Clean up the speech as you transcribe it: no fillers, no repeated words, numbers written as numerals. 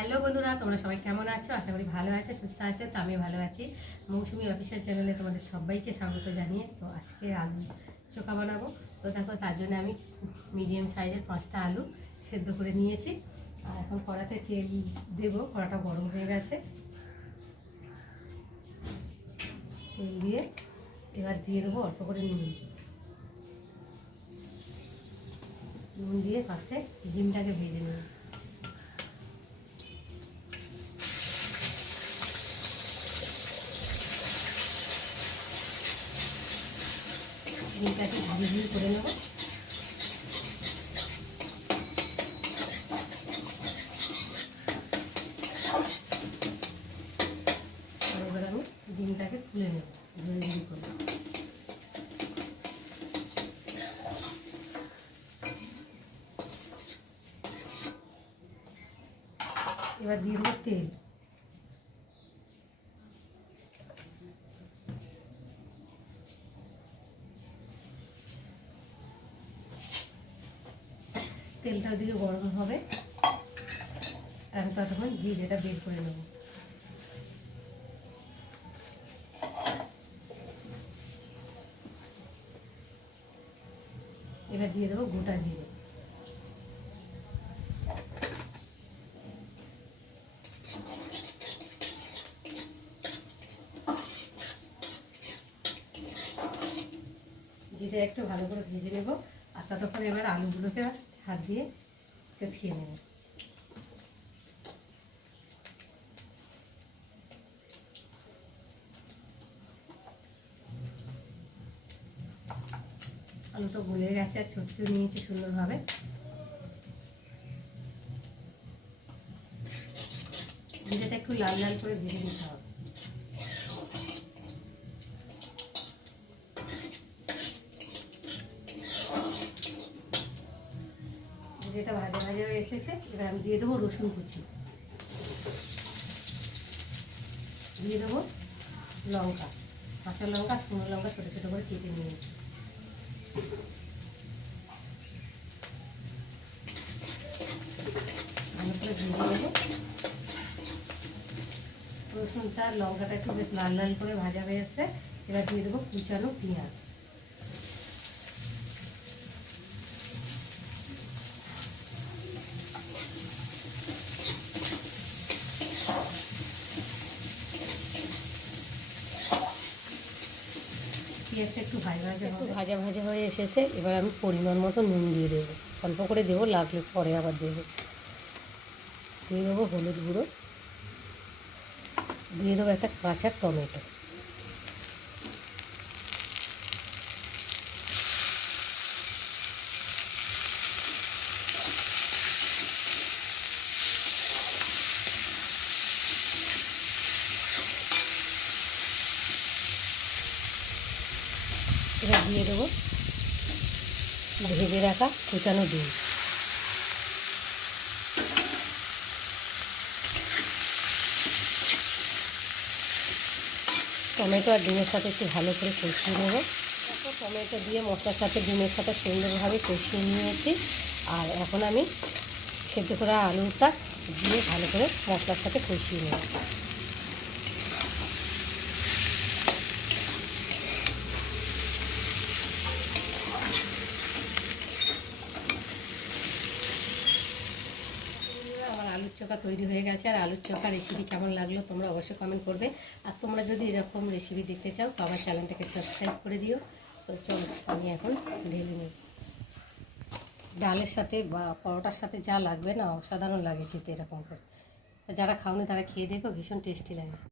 Hello বন্ধুরা, তোমরা সবাই কেমন আছো? আশা করি ভালো আছো, সুস্থ আছো। তো আমি ভালো আছি। মৌসুমি অফিসিয়াল চ্যানেলে তোমাদের সবাইকে স্বাগত জানিয়ে তো আজকে আলু চোখা বানাবো। তো দেখো, তার জন্য আমি মিডিয়াম সাইজের 5টা আলু সেদ্ধ করে নিয়েছি। আর এখন কড়াতে তেল দেবো। কড়াটা গরম হয়ে গেছে। তেল দিয়ে এবার দিয়ে দেবো অল্প করে নুন দিয়ে ফার্স্টে ডিমটাকে ভেজে নেব। ডিমটাকে ঝিরি করে নেব। এবার আমি ডিমটাকে তুলে নেব ঝিরি করে। এবার দিয়ে দেবো তেল। তেলটা ওদিকে গরম হবে। আমি ততক্ষণ জিরেটা বের করে নেব। এবার দিয়ে দেবো গোটা জিরে। জিরে একটু ভালো করে ভেজে নেব। আর ততক্ষণ এবার আলুগুলোকে হাত দিয়ে চটকিয়ে নেব। আলু তো গলে গেছে আর চটকিয়ে নিয়েছি সুন্দরভাবে। জিরেটা একটু লাল লাল করে ভেজে নিতে হবে। জিরেটা ভাজা ভাজা হয়ে এসেছে। এবার আমি দিয়ে দেবো রসুন কুচি, দিয়ে দেবো লঙ্কা, কাঁচা লঙ্কা, শুকনো লঙ্কা ছোটো ছোটো করে কেটে নিয়েছি। ভালো করে ভেজে নেব। রসুনটা লঙ্কাটা একটু বেশ লাল লাল করে ভাজা হয়ে এসছে। এবার দিয়ে দেবো কুচানো পেঁয়াজ। পেঁয়াজটা একটু ভাজা ভাজা হয়ে এসেছে। এবার আমি পরিমাণ মতো নুন দিয়ে দেবো। অল্প করে দেবো, লাগলে পরে আবার দেবো। দিয়ে দেবো হলুদ গুঁড়ো, দিয়ে দেবো একটা কাঁচা টমেটো। এবার দিয়ে দেবো ভেজে রাখা কুচানো ডিম। টমেটো আর ডিমের সাথে একটু ভালো করে কষিয়ে নেব। তারপর টমেটো দিয়ে মশলার সাথে ডিমের সাথে সুন্দরভাবে কষিয়ে নিয়েছি। আর এখন আমি সেদ্ধ করা আলুটা দিয়ে ভালো করে মশলার সাথে কষিয়ে নেব। আমার আলুর চোখা তৈরি হয়ে গেছে। আর আলুর চোখা রেসিপি কেমন লাগলো তোমরা অবশ্যই কমেন্ট করবে। আর তোমরা যদি এরকম রেসিপি দেখতে চাও তো আমার চ্যানেলটাকে সাবস্ক্রাইব করে দিও। তো চলো, আমি এখন ঢেলে নিই। ডালের সাথে বা পরোটার সাথে যা লাগবে না, অসাধারণ লাগে খেতে এরকম করে। যারা খাওনি তারা খেয়ে দেখো, ভীষণ টেস্টি লাগে।